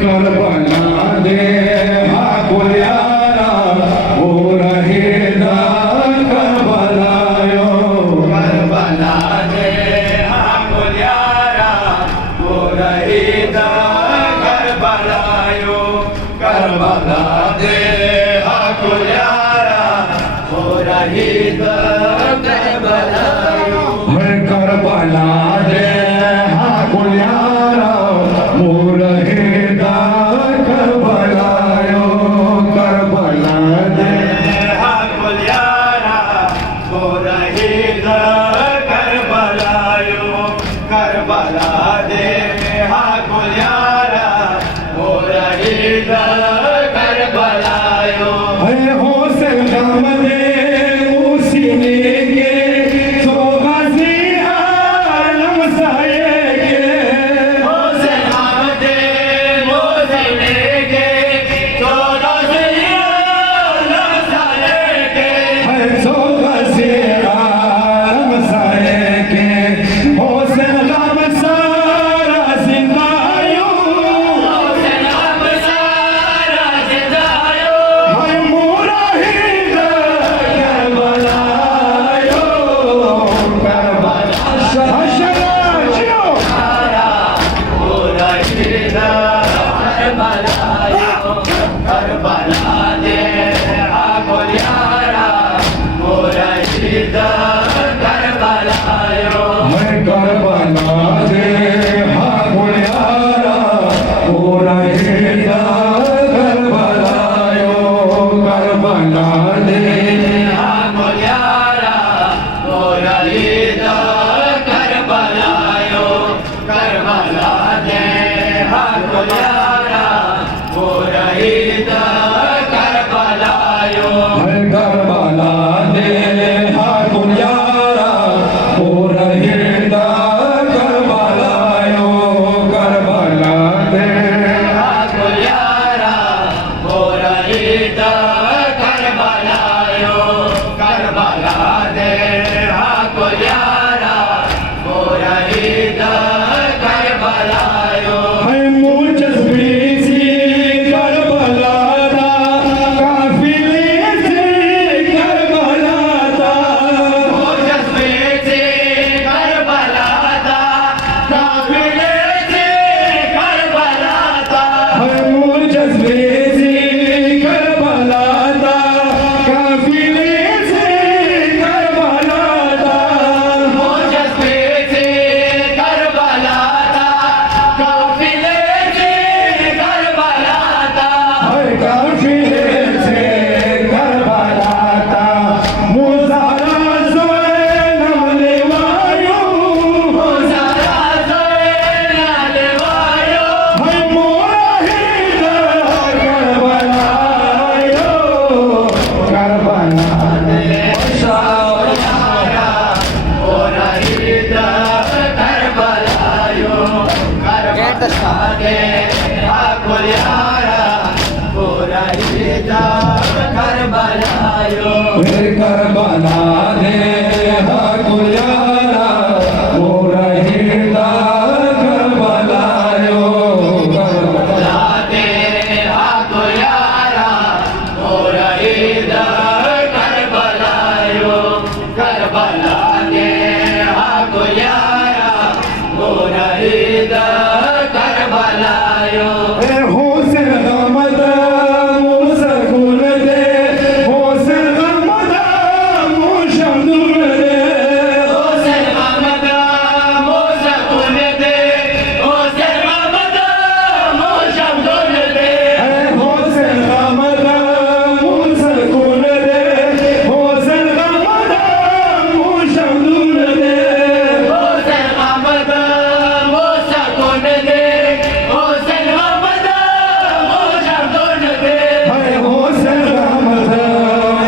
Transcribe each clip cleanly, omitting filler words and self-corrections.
Karbala दे हा को यारा मोरा ईद दे आकुल यारा पूरा हिदा करबलायो करबला दे आकुल यारा पूरा हिदा करबलायो करबला दे आकुल यारा पूरा हिदा करबलायो करबला दे आकुल यारा पूरा हिदा करबलायो हुसैन गमद मुसकुन दे हुसैन गमद मुशमदुन दे हुसैन गमद मुसकुन दे हुसैन गमद मुशमदुन दे हुसैन गमद मुसकुन दे हुसैन गमद मुशमदुन दे हुसैन गमद मुसकुन दे हुसैन गमद मुशमदुन दे हुसैन गमद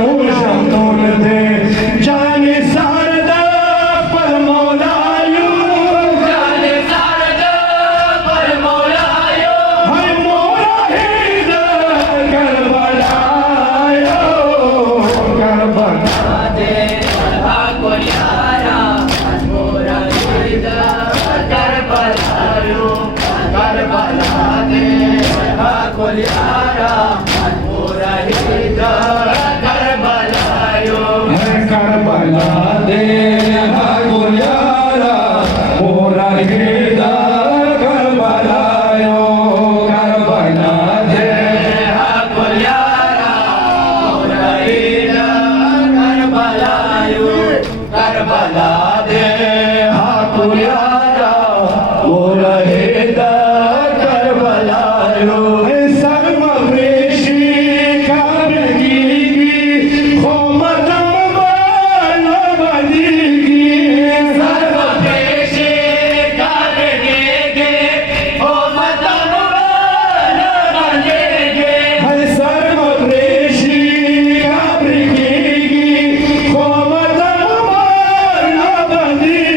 मुशमदुन दे जाने सारदा पर मौलायो जाने सारद पर मौलायो हाय मोरा हिदा करबलायो करबला दे आकुल यारा पूरा हिदा करबलायो करबला दे आकुल यारा पूरा हिदा करबलायो करबला दे आकुल यारा पूरा हिदा करबलायो करबला दे आकुल यारा पूरा हिदा करबलायो करबला दे आकुल यारा पूरा हिदा करबलायो सर्ववेशी काबगिगी खोमतम बन बदगी सर्वदेशी काबेगे ओ मतम बन बनेगे सर्ववेशी काबगिगी खोमतम बन बदगी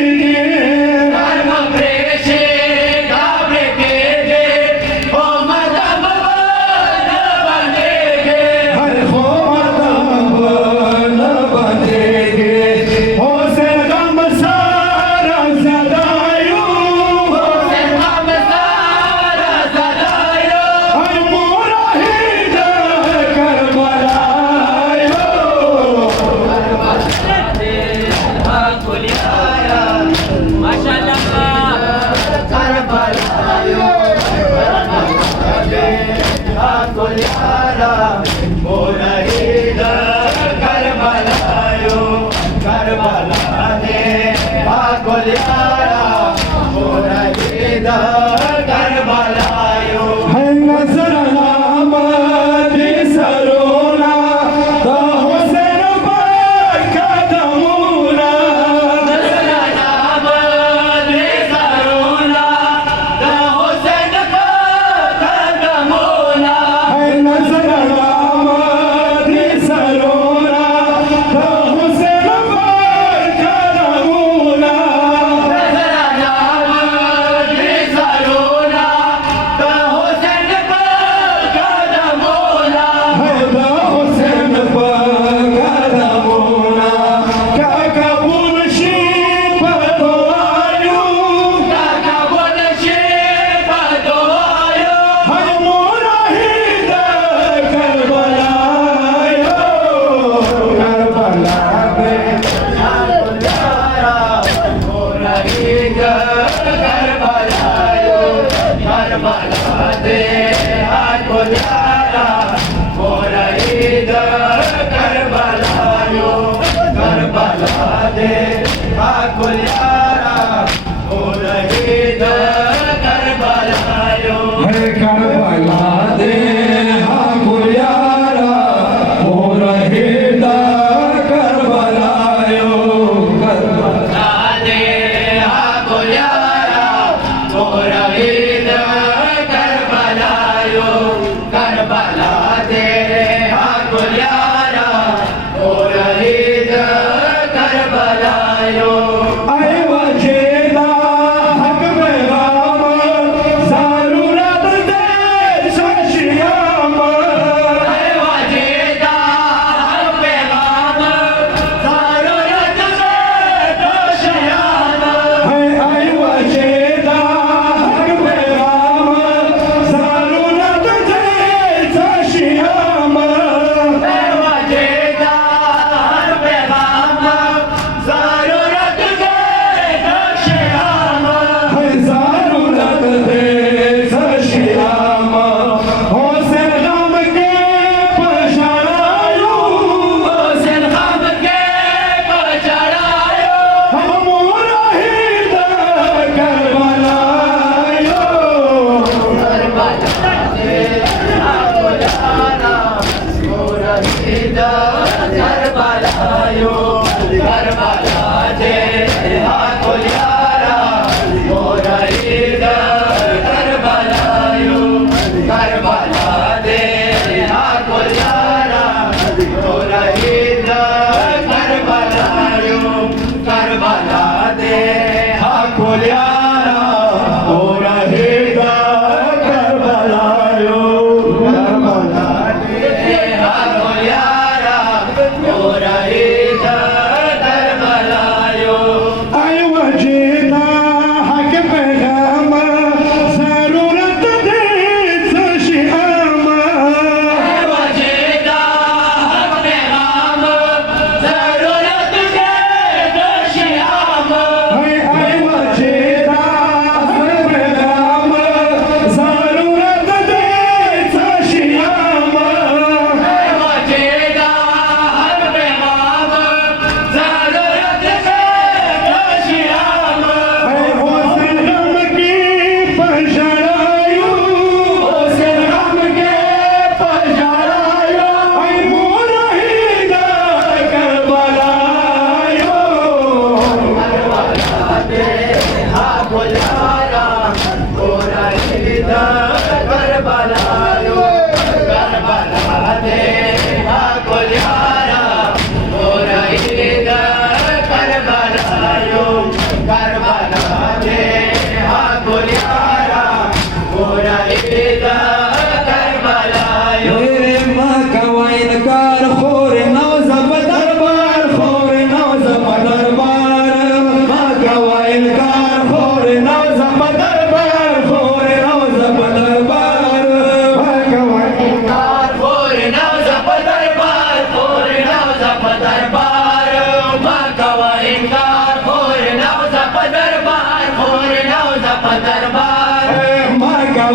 सर्वदेशी काबेगे ओ मतम बन बनेगे हर खोमतम बन बदगी हो से गम सारा सदायू हम सारा सदायो हर मोरा हिदा करबलायो आकुल यारा माशाअल्लाह करबलायो आकुल यारा पूरा हिदा करबलायो करबला दे आकुल यारा पूरा हिदा करबलायो है नजरनाम दे सरोना तो हुसैन पर कदमूना नाम दे सरोना द हुसैन का कदमोना है नजरनाम दे सरोना तो हुसैन पर कदमूना नाम दे सरोना द हुसैन का कदमोना है तो हुसैन पर कदमूना क्या कबूल शीप तो आयू काका बोल शेप दो आयो हर मोरा हिदा करबलायो करबला दे पूरा हिदा करबलायो करबला दे आकुल यारा पूरा हिदा करबलायो करबला दे आकुल यारा पूरा हिदा करबलायो है करबला दे आकुल यारा पूरा हिदा करबलायो करबला दे आकुल यारा पूरा हिदा करबलायो करबला दे आकुल यारा पूरा हिदा करबलायो आए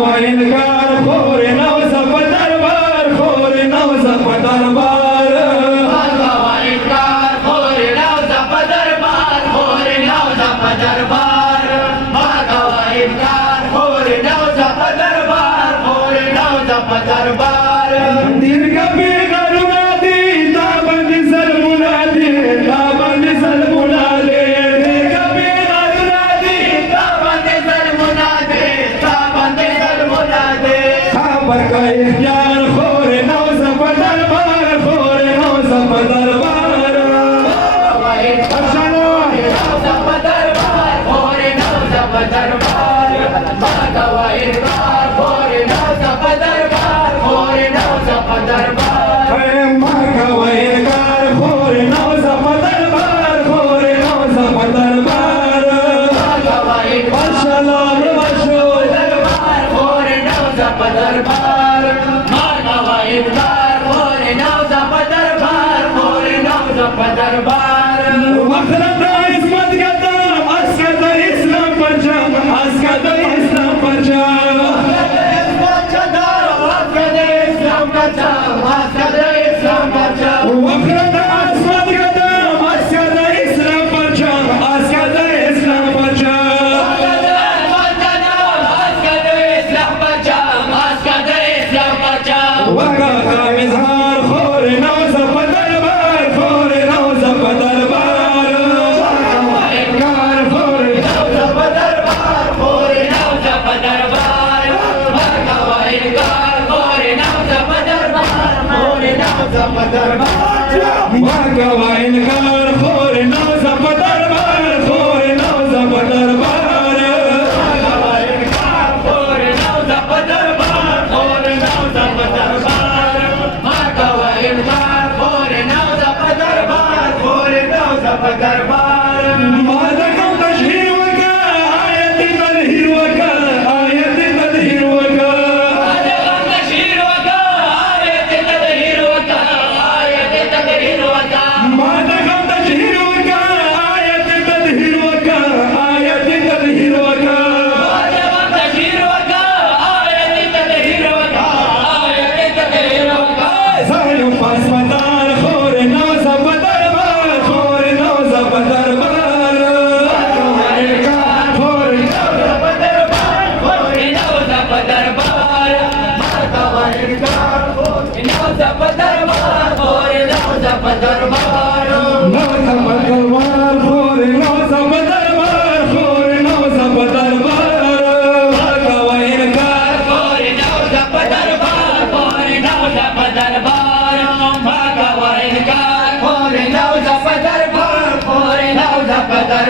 इनकार खोरे नव सब दरबार खोरे नव सब दरबार भागवा इनकार खोरे नव सब दरबार खोरे नव सब दरबार भागवा इनकार खोरे नव सब दरबार खोरे नव सब दरबार मंदिर का बेगरुना दे ताबंद सलमुना दे ताबंद सलमुना दे का बेगरुना दे ताबंद सलमुना दे ताबंद सलमुना दे खबर का इख्तियार खोरे नव सब दरबार खोरे नव सब दरबार नव सब दरबार खोरे नव सब दरबार भागवा इनकार खोरे नव सब दरबार खोरे नव सब दरबार इनकार खोरे नव सब दरबार खोरे नव सब दरबार भागवा इनकार दरबार खोरे नव सब दरबार भागवा इनकार खोरे नव सब दरबार खोरे नव सब दरबार वखरत इस्मत कदम अस्कद इस्लाम परचम अस्कद इस्लाम परचम वखरत इस्मत कदम अस्कद इस्लाम परचम अस्कद इस्लाम परचम वका का मिज़हार खोरे नव सब दरबार खोरे नव सब दरबार इनकार खोरे वका इनकार खोरे नव सब दरबार खोरे नव सब दरबार दरबार मादकम तशहीर वका आयत तदहीर वका आयत तदहीर वका मादकम तशहीर वका आयत तदहीर वका आयत तदहीर वका सायो पासमदार खोरे नव सब दरबार खोरे नव सब दरबार खोरे नव सब दरबार खोरे नव सब दरबार खोरे नव सब दरबार भगवा इनकार दरबार